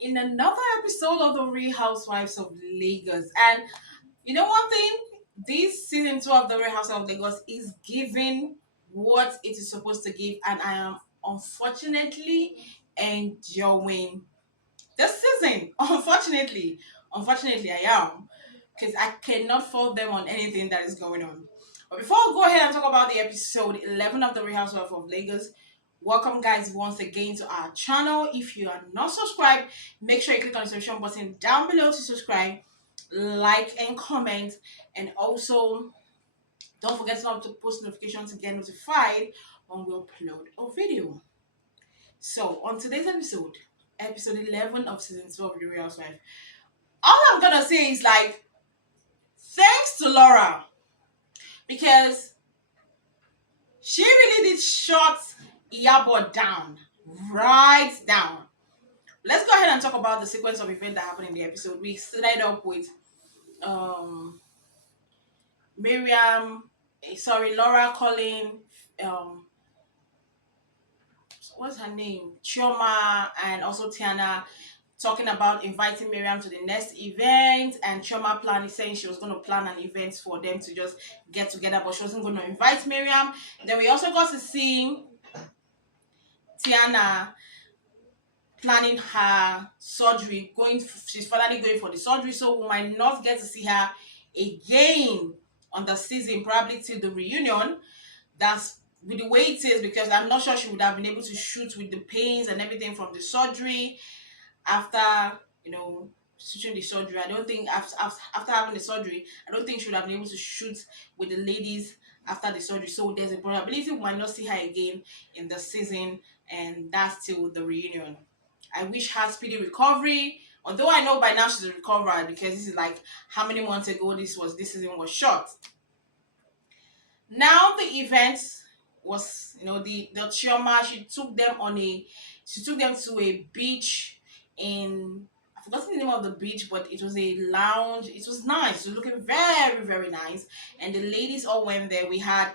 in another episode of the Real Housewives of Lagos. And you know one thing? This season 2 of the Real Housewives of Lagos is giving what it is supposed to give, and I am unfortunately enjoying this season. Unfortunately, I am because I cannot fault them on anything that is going on. But before we go ahead and talk about the episode 11 of the Real Housewives of Lagos, welcome guys once again to our channel. If you are not subscribed, make sure you click on the subscription button down below to subscribe, like and comment, and also don't forget to post notifications to get notified when we upload a video. So on today's episode 11 of season 2 of the Real Housewives, all I'm gonna say is like thanks to Laura because she really did shut Iyabo down, right down. Let's go ahead and talk about the sequence of events that happened in the episode. We started up with um Laura calling um what's her name? Chioma and also Tiana talking about inviting Miriam to the next event, and Chioma planning saying she was going to plan an event for them to just get together, but she wasn't going to invite Miriam. Then we also got to see Tiana planning her surgery, she's finally going for the surgery, so we might not get to see her again on the season, probably till the reunion. That's with the way it is, because I'm not sure she would have been able to shoot with the pains and everything from the surgery after switching the surgery. I don't think after having the surgery, I don't think she would have been able to shoot with the ladies after the surgery. So there's a probability we might not see her again in the season, and that's till the reunion. I wish her speedy recovery. Although I know by now she's a recoverer, because this is like how many months ago this season was shot. Now the event was, the Chioma, she took them to a beach in, I've forgotten the name of the beach, but it was a lounge. It was nice. It was looking very, very nice. And the ladies all went there. We had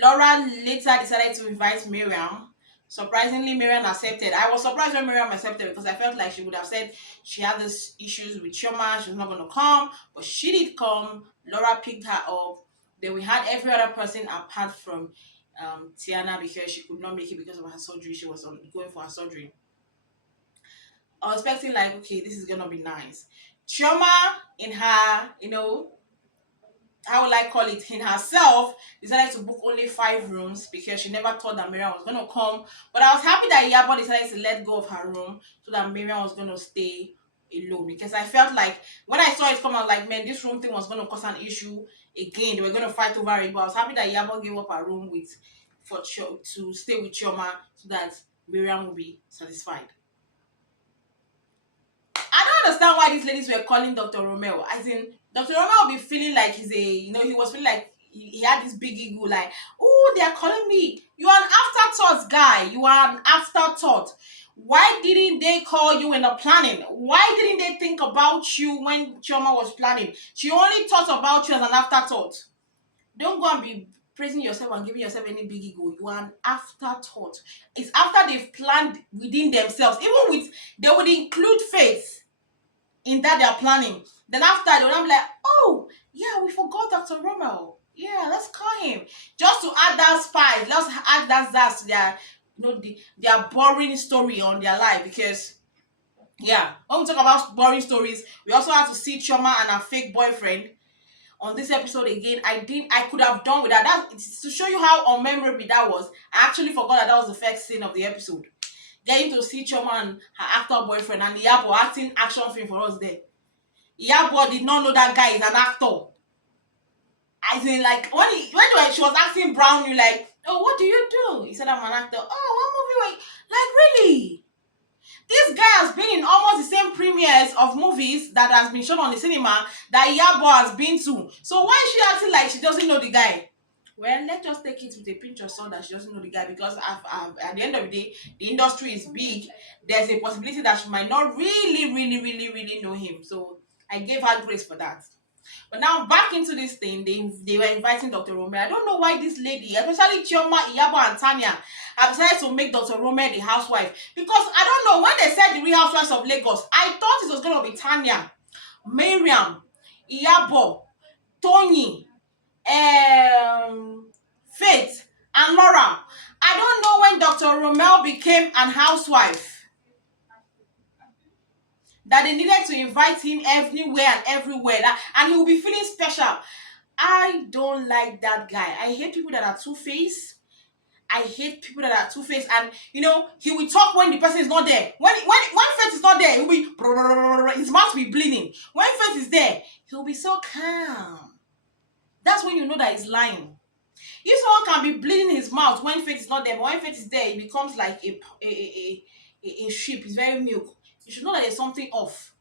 Laura later decided to invite Miriam. Surprisingly, Miriam accepted. I was surprised when Miriam accepted, because I felt like she would have said she had these issues with Chioma, she was not going to come, but she did come. Laura picked her up. Then we had every other person apart from Tiana, because she could not make it because of her surgery. She was going for her surgery. I was expecting like, okay, this is gonna be nice. Chioma, in her, how will I call it, in herself, decided to book only 5 rooms because she never thought that Miriam was gonna come. But I was happy that Iyabo decided to let go of her room so that Miriam was gonna stay alone, because I felt like when I saw it come out, like, man, this room thing was gonna cause an issue again. They were gonna fight over it. But I was happy that Iyabo gave up her room to stay with Chioma so that Miriam will be satisfied. I don't understand why these ladies were calling Dr. Romel. As in, Dr. Romel will be feeling like he was feeling like he had this big ego, like, oh, they are calling me. You are an afterthought guy. You are an afterthought. Why didn't they call you in the planning? Why didn't they think about you when Chioma was planning? She only thought about you as an afterthought. Don't go and be praising yourself and giving yourself any big ego. You are an afterthought. It's after they've planned within themselves. Even with, they would include faith in that they're planning. Then after, they will be like, oh, yeah, we forgot Dr. Romel. Yeah, let's call him. Just to add that spice, let's add that to their, their boring story on their life. Because, yeah, when we talk about boring stories, we also have to see Chioma and her fake boyfriend on this episode again. I could have done with that. It's to show you how unmemorable that was. I actually forgot that was the first scene of the episode. Getting to see Chioma and her actor boyfriend and Iyabo acting action film for us there. Iyabo did not know that guy is an actor. As in, like, when she was acting Brown, you like, oh, what do you do? He said, I'm an actor. Oh, what movie? Like, really? This guy has been in almost the same premieres of movies that has been shown on the cinema that Iyabo has been to. So why is she acting like she doesn't know the guy? Well, let's just take it with a pinch of salt that she doesn't know the guy, because at the end of the day, the industry is big. There's a possibility that she might not really, really, really, really know him. So I gave her grace for that. But now back into this thing, they were inviting Dr. Romel. I don't know why this lady, especially Chioma, Iyabo, and Tanya, have decided to make Dr. Romel the housewife. Because I don't know, when they said the real housewives of Lagos, I thought it was going to be Tanya, Miriam, Iyabo, Tony, Faith, and Laura. I don't know when Dr. Romel became an housewife that they needed to invite him everywhere and everywhere, and he will be feeling special. I don't like that guy. I hate people that are two-faced. I hate people that are two-faced, and he will talk when the person is not there. When Faith is not there, he'll be his mouth will be bleeding. When Faith is there, he'll be so calm. That's when you know that he's lying. If someone can be bleeding his mouth when Faith is not there, but when Faith is there, it becomes like a sheep. It's very milk. You should know that there's something off.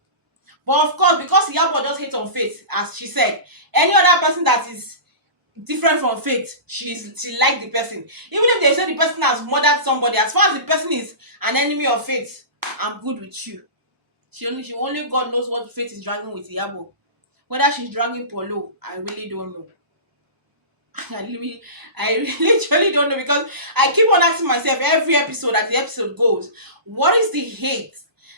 But of course, because Iyabo just hates on Faith, as she said, any other person that is different from Faith, she like the person. Even if they say the person has murdered somebody, as far as the person is an enemy of Faith, I'm good with you. She only God knows what Faith is dragging with Iyabo. Whether she's dragging Polo, I really don't know. I literally don't know, because I keep on asking myself every episode as the episode goes, what is the hate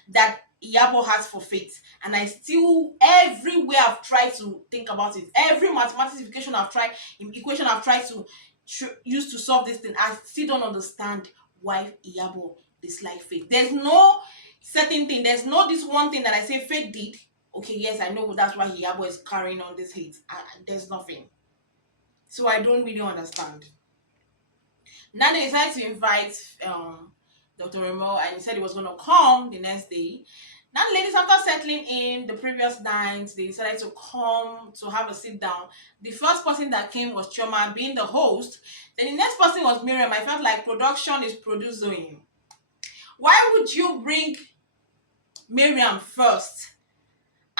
that Iyabo has for Faith? And I still, everywhere I've tried to think about it, every mathematics equation I've tried to use to solve this thing, I still don't understand why Iyabo dislike Faith. There's no certain thing, there's no this one thing that I say Faith did. Okay, yes, I know that's why Iyabo is carrying on this hate. There's nothing. So I don't really understand. Now they decided to invite Dr. Romel, and he said he was going to come the next day. Now the ladies, after settling in the previous night, they decided to come to have a sit down. The first person that came was Chioma, being the host. Then the next person was Miriam. I felt like production is producing. Why would you bring Miriam first?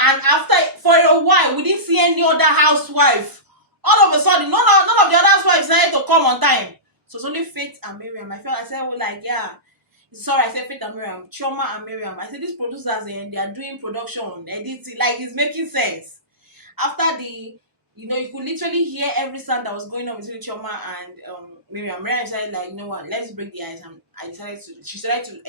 And after, for a while, we didn't see any other housewife. All of a sudden, none of the other housewives decided to come on time. So it's only Faith and Miriam. I said, well, like, yeah. Sorry, I said Faith and Miriam. Chioma and Miriam. I said, these producers, they are doing production, editing, like, it's making sense. After you could literally hear every sound that was going on between Chioma and Miriam. Miriam decided, like, you know what, let's break the ice. And she decided to,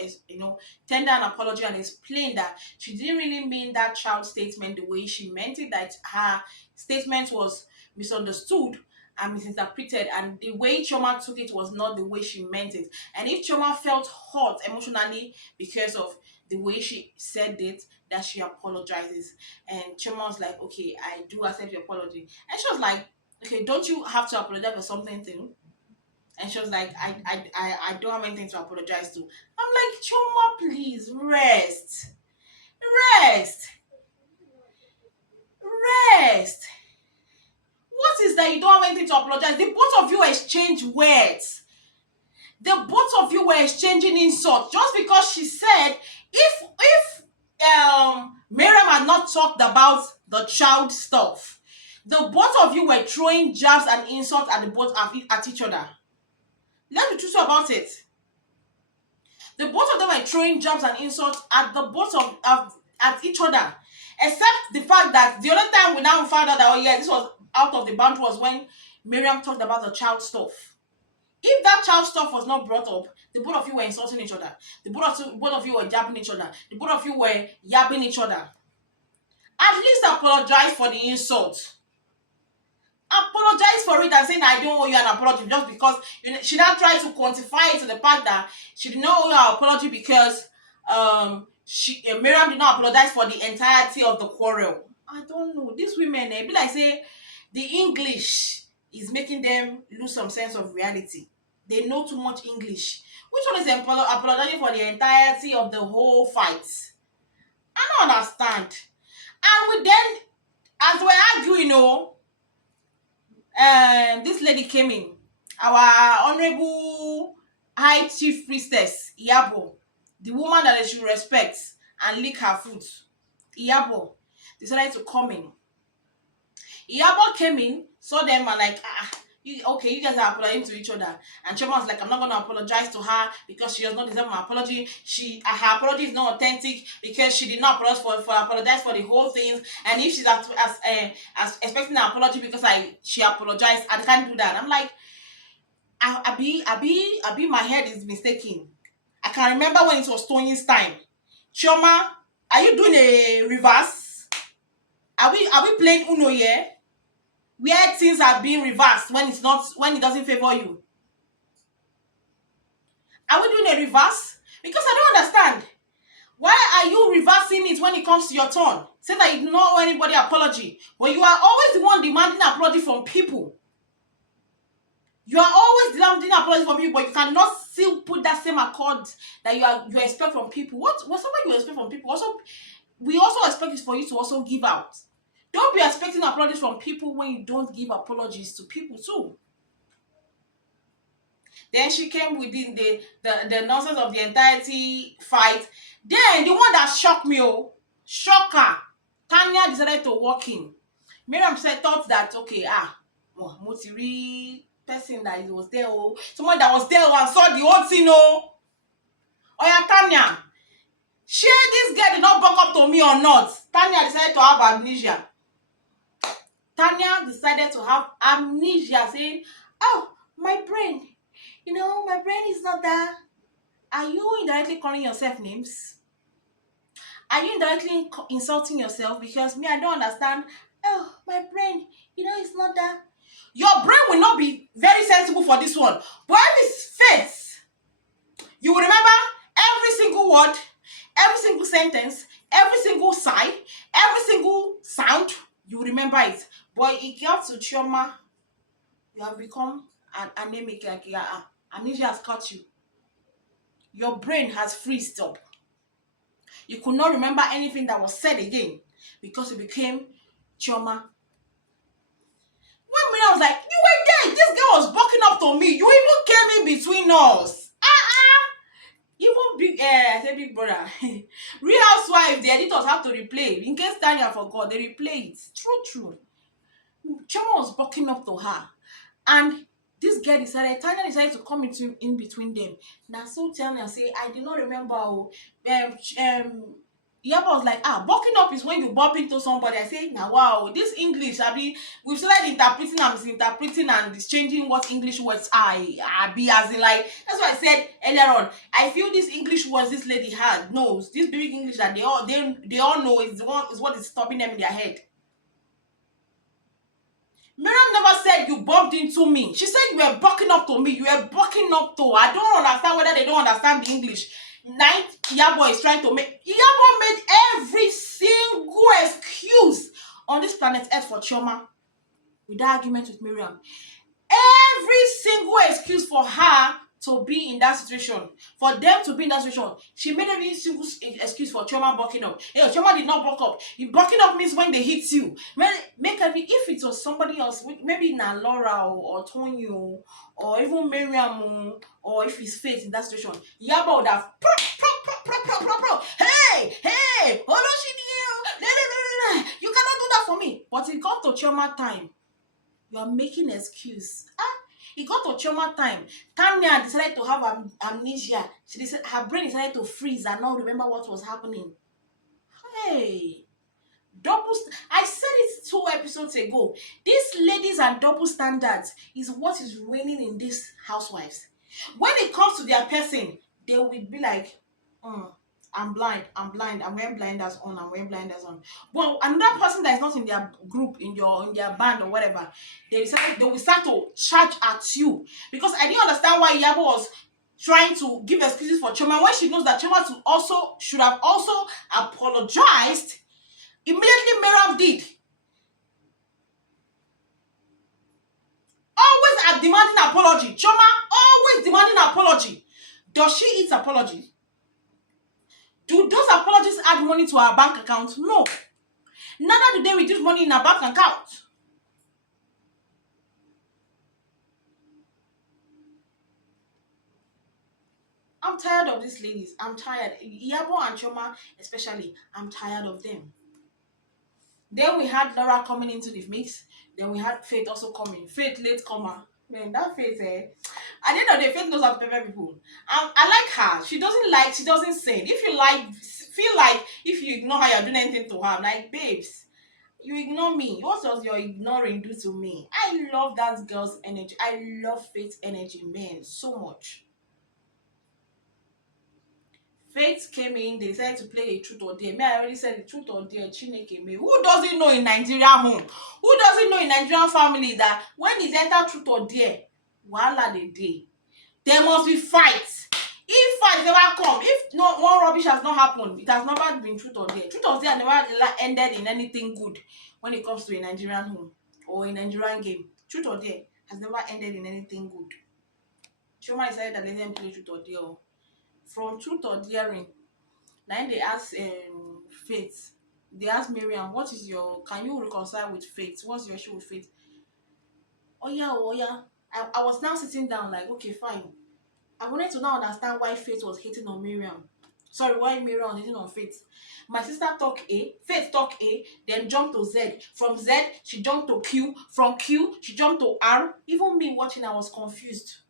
tender an apology and explain that she didn't really mean that child statement the way she meant it, that her statement was misunderstood and misinterpreted, and the way Chioma took it was not the way she meant it. And if Chioma felt hurt emotionally because of the way she said it, that she apologizes. And Chioma was like, okay, I do accept your apology. And she was like, okay, don't you have to apologize for something too? And she was like, I don't have anything to apologize to. I'm like, Chioma, please rest. What is that you don't have anything to apologize? The both of you exchange words. The both of you were exchanging insults just because she said if Miriam had not talked about the child stuff, the both of you were throwing jabs and insults at each other. Let's be truthful about it. The both of them were throwing jabs and insults at the both of at each other, except the fact that the only time we now found out that, oh yeah, this was out of the boundary, was when Miriam talked about the child stuff. If that child stuff was not brought up, the both of you were insulting each other. The both of you were jabbing each other. The both of you were yabbing each other. At least apologize for the insult. Apologize for it and saying, I don't owe you an apology, just because she now tried to quantify it to the fact that she did not owe you an apology because Miriam did not apologize for the entirety of the quarrel. I don't know. These women, be like say the English is making them lose some sense of reality. They know too much English. Which one is apologizing for the entirety of the whole fight? I don't understand. And we then, as we're arguing, this lady came in, our honorable high chief priestess Iyabo, the woman that they should respect and lick her foot. Iyabo decided to come in. Iyabo came in, saw them and like, Okay, you guys are apologizing to each other, and Chioma was like, I'm not going to apologize to her because she does not deserve my apology. Her apology is not authentic because she did not apologize for the whole things, and if she's as expecting an apology because she apologized, I can't do that. I'm like, Abi, my head is mistaken. I can remember when it was Tony's time. Chioma, are you doing a reverse? Are we playing Uno here? Where things are being reversed when it doesn't favor you. Are we doing a reverse? Because I don't understand. Why are you reversing it when it comes to your turn? Say that you don't owe anybody apology. But you are always the one demanding apology from people. You are always demanding apology from people, but you cannot still put that same accord that you expect from people. Whatever you expect from people, also we also expect it for you to also give out. Don't be expecting apologies from people when you don't give apologies to people too. Then she came within the nonsense of the entirety fight. Then the one that shocked me, shocker, Tanya decided to walk in. Miriam thought that, okay, Motiri person that was there, someone that was there and saw the whole thing, oh yeah, Tanya, share this girl did not buck up to me or not. Tanya decided to have amnesia. Tanya decided to have amnesia, saying, oh, my brain, my brain is not there. Are you indirectly calling yourself names? Are you indirectly insulting yourself? Because me, I don't understand. Oh, my brain, it's not that. Your brain will not be very sensible for this one. But if it's faith, you will remember every single word, every single sentence, every single sigh, every single sound. You will remember it. But it gets to trauma. You have become an anemic, like amnesia has caught you. Your brain has freezed up. You could not remember anything that was said again because it became trauma. When Mina was like, you were there, this girl was bucking up to me. You even came in between us. Even big brother. Real Housewives, the editors have to replay. In case Tanya forgot, they replay it. True. Choma was bucking up to her. And this girl Tanya decided to come in between them. Now so Tanya say, I did not remember. Yaba was like, bucking up is when you bump into somebody. I say, now wow, this English, we've started interpreting and misinterpreting and changing what English words be as in like, that's why I said earlier on, I feel these English words this lady knows, this big English that they all know is what is stopping them in their head. Miriam never said you bumped into me. She said you were bucking up to me. You were bucking up to. I don't understand whether they don't understand the English. Yabo is trying to make. Yabo made every single excuse on this planet Earth for Chioma. With that argument with Miriam. Every single excuse for her to be in that situation, for them to be in that situation. She made every single excuse for Chioma bucking up. Chioma did not buck up. Bucking up means when they hit you. If it was somebody else, maybe na Laura or Tonyo or even Miriam or if it's Faith in that situation, Yaba would have hey, you cannot do that for me. But it got to Chioma time. You are making excuse. It got to Chioma time. Tanya decided to have amnesia. Her brain decided to freeze and not remember what was happening. Hey, I said it 2 episodes ago. These ladies and double standards is what is reigning in these housewives. When it comes to their person, they will be like, I'm blind, I'm wearing blinders on. But another person that is not in their group, in their band or whatever, they will start to charge at you. Because I didn't understand why Yabo was trying to give excuses for Chioma when she knows that Chioma should have also apologized. Immediately Miriam did. Always demanding apology. Chioma always demanding apology. Does she eat apology? Do those apologies add money to our bank account? No. Neither do they reduce money in our bank account. I'm tired of these ladies. I'm tired. Yabo and Chioma especially, I'm tired of them. Then we had Laura coming into the mix. Then we had Faith also coming. Faith late comer. Man, that face, eh? At the end of the day, Faith knows how to prepare people. I like her. She doesn't sin. If you like, feel like if you ignore her, you're doing anything to her. I'm like, babes, you ignore me. What does your ignoring do to me? I love that girl's energy. I love Faith's energy, man, so much. Faith came in, they decided to play a truth or dare. Me, I already said the truth or dare, Chineke me. Who doesn't know in Nigerian home? Who doesn't know in Nigerian family that when it's enter truth or dare, wahala dey dey. There must be fights. If fight never come, if no one rubbish has not happened, it has never been truth or dare. Truth or dare never ended in anything good when it comes to a Nigerian home or a Nigerian game. Truth or dare has never ended in anything good. Shoma decided that let them play truth or dare. Oh. From truth or daring, na they ask Faith. They ask Miriam, what is your, can you reconcile with Faith? What's your issue with Faith? Oh yeah, oh yeah. I was now sitting down like, okay, fine. I wanted to now understand why Faith was hating on Miriam. Sorry, why Miriam was hating on Faith. My sister talk A, Faith talk A, then jump to Z. From Z, she jumped to Q. From Q, she jumped to R. Even me watching, I was confused.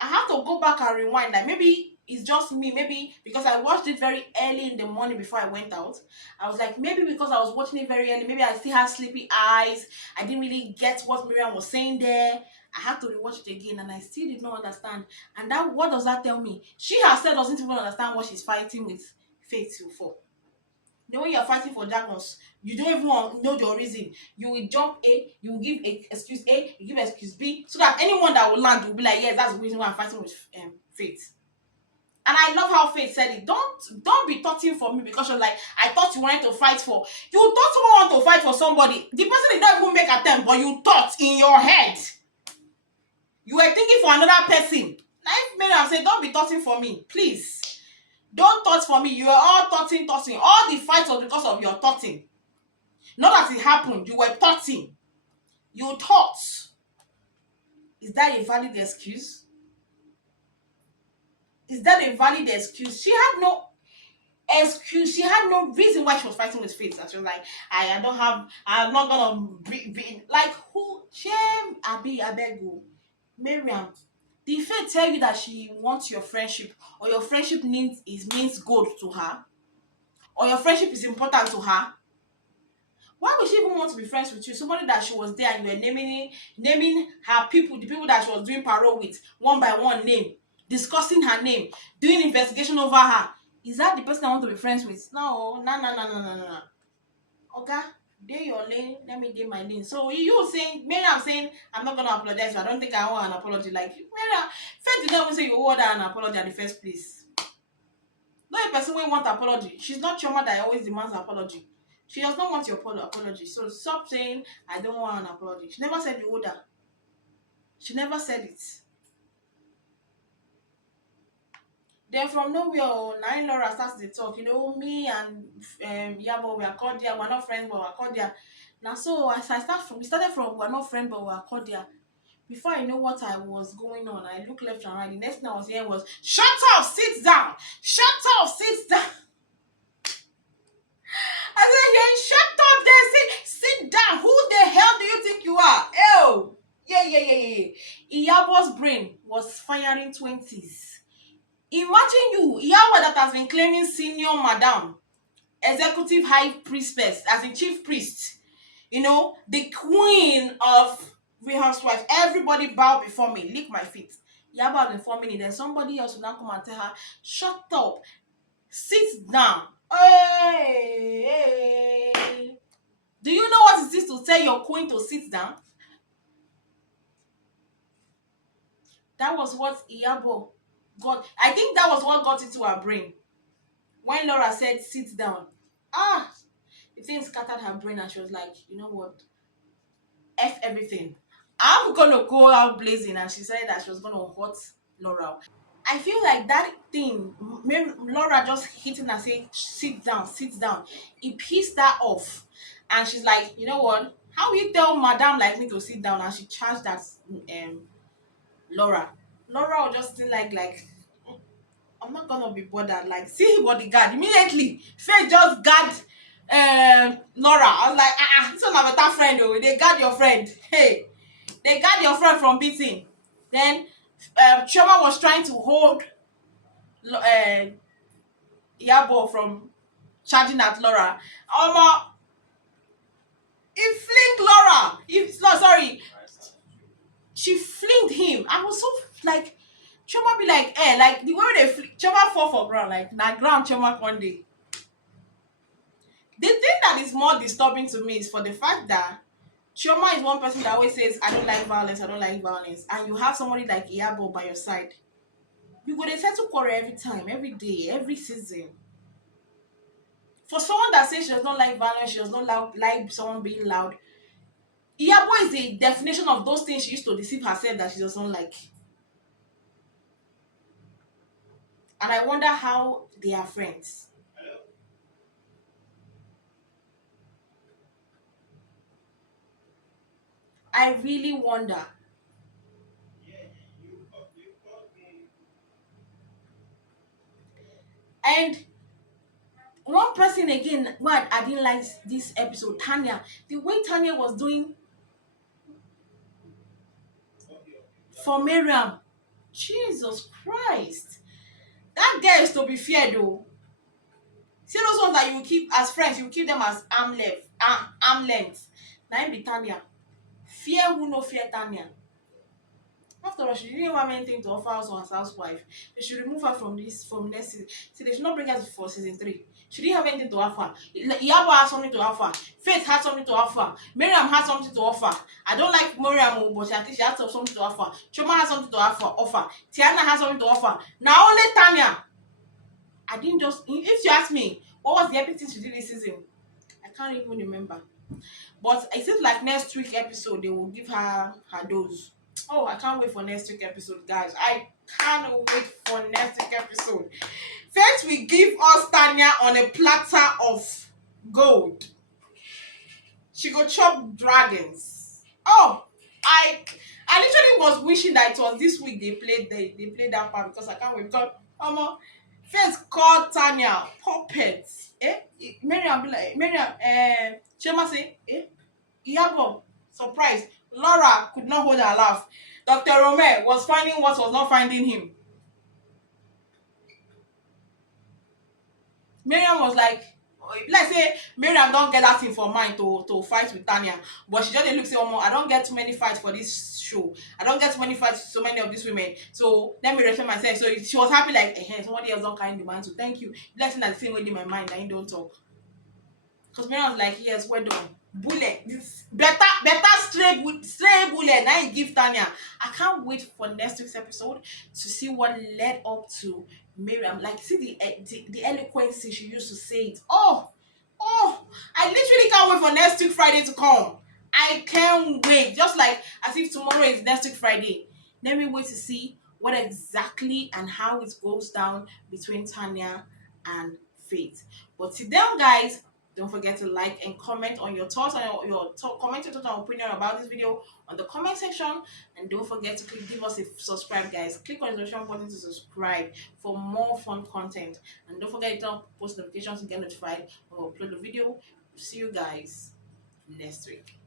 I had to go back and rewind. Like maybe it's just me. Maybe because I watched it very early in the morning before I went out. I was like, maybe because I was watching it very early, maybe I still had sleepy eyes. I didn't really get what Miriam was saying there. I had to rewatch it again, and I still did not understand. And that, what does that tell me? She herself doesn't even understand what she's fighting with Faith for. The way you're fighting for dragons, you don't even know your reason. You will jump A, you will give excuse A, you give excuse B, so that anyone that will land will be like, yes, that's the reason why I'm fighting with Faith. And I love how Faith said it. Don't be thoughting for me because you're like, I thought you wanted to fight for. You thought someone wanted to fight for somebody. The person did not even make attempt, but you thought in your head. You were thinking for another person. Now if Miriam said, don't be thoughting for me, please. Don't thought for me. You are all thoughting. All the fights was because of your thoughting. Not that it happened. You were thoughting. You thought. Is that a valid excuse? Is that a valid excuse? She had no excuse. She had no reason why she was fighting with Faith. And she was like, I don't have, I'm not gonna be like, who? Shame, Abi, Abego, Miriam. Did Faith tell you that she wants your friendship, or your friendship means gold to her, or your friendship is important to her? Why would she even want to be friends with you? Somebody that she was there and you were naming her people, the people that she was doing parole with, one by one name, discussing her name, doing investigation over her. Is that the person I want to be friends with? No, no. Okay, dey your lane, let me dey my lane. So you saying, maybe I'm saying I'm not gonna apologize, but I don't think I want an apology. Like, maybe Faith did not even say you owe her an apology at the first place. Not a person will want apology. She's not Chioma that always demands an apology. She does not want your apology. So stop saying, I don't want an apology. She never said you owed her. She never said it. Then from nowhere, Nine Laura starts to talk. You know, me and Yabo, we are cordial. We're not friends, but we're cordial. Now, so as we started from we're not friends, but we're cordial. Before I know what I was going on, I look left and right. The next thing I was hearing was, shut up, sit down. Shut up, sit down. I said, yeah, shut up there, sit down. Who the hell do you think you are? Ew. Yeah. Iyabo's brain was firing 20s. Imagine you, Iyabo that has been claiming senior madam, executive high priestess, as in chief priest, you know, the queen of Real Housewives. Everybody bow before me, lick my feet. Iyabo has been forming it. Then somebody else will now come and tell her, shut up, sit down. Hey. Do you know what it is to tell your queen to sit down? That was what Iyabo got. I think that was what got into her brain. When Laura said, sit down. The thing scattered her brain and she was like, you know what? F everything. I'm gonna go out blazing. And she said that she was gonna hurt Laura. I feel like that thing made Laura just hitting and saying, sit down, sit down. It pissed her off. And she's like, you know what? How will you tell madam like me to sit down? And she charged at Laura. Laura was just like, I'm not gonna be bothered. Like, see bodyguard. Immediately, Faith just guard Laura. I was like, this one a better friend, oh. They guard your friend. Hey. They got your friend from beating. Then Chioma was trying to hold Yabo from charging at Laura. He flinged Laura. No, sorry, she flinged him. I was so like, Chioma be like, like the way they Chioma fall for ground, like na ground Chioma one day. The thing that is more disturbing to me is for the fact that Chioma is one person that always says, I don't like violence, I don't like violence. And you have somebody like Iyabo by your side. You go to settle quarrel every time, every day, every season. For someone that says she does not like violence, she does not like someone being loud, Iyabo is the definition of those things she used to deceive herself that she does not like. And I wonder how they are friends. I really wonder. And one person again, what I didn't like this episode, Tanya. The way Tanya was doing for Miriam. Jesus Christ. That girl is to be feared though. See those ones that you keep as friends, you keep them as arm length. Now be Tanya. Fear who no fear Tanya. After all, she didn't have anything to offer us as housewife. They should remove her from next season. See, they should not bring her for season 3. She didn't have anything to offer. Iyabo has something to offer. Faith has something to offer. Miriam has something to offer. I don't like Miriam, but at least she has something to offer. Choma has something to offer. Tiana has something to offer. Now only Tanya. I didn't just. If you ask me, what was the epic she did this season? I can't even remember. But it seems like next week episode they will give her dose. Oh, I can't wait for next week episode, guys. I can't wait for next week episode. First, we give us Tanya on a platter of gold. She go chop dragons. Oh, I literally was wishing that it was this week they played that part because I can't wait. Because first called Tanya puppets. Miriam be like Miriam. Chema say Iyabo, surprise. Laura could not hold her laugh. Dr. Romel was finding what was not finding him. Miriam was like, let's say Miriam don't get that thing for mind to fight with Tanya. But she just dey look say, I don't get too many fights for this show. I don't get too many fights with so many of these women. So let me respect myself. So she was happy like, somebody else don't carry the man. So thank you. Blessing that the same way in my mind. I don't talk. Because Miriam was like, yes, well done. Bullet. This better stray bullet. Now you give Tanya. I can't wait for next week's episode to see what led up to Miriam. Like, see the eloquence she used to say it. I literally can't wait for next week Friday to come. I can't wait. Just like as if tomorrow is next week Friday. Let me wait to see what exactly and how it goes down between Tanya and Faith. But till then, guys, don't forget to like and comment on your thoughts and comment your thoughts and opinion about this video on the comment section. And don't forget to give us a subscribe, guys. Click on the notification button to subscribe for more fun content. And don't forget to turn on post notifications to get notified when we upload the video. See you guys next week.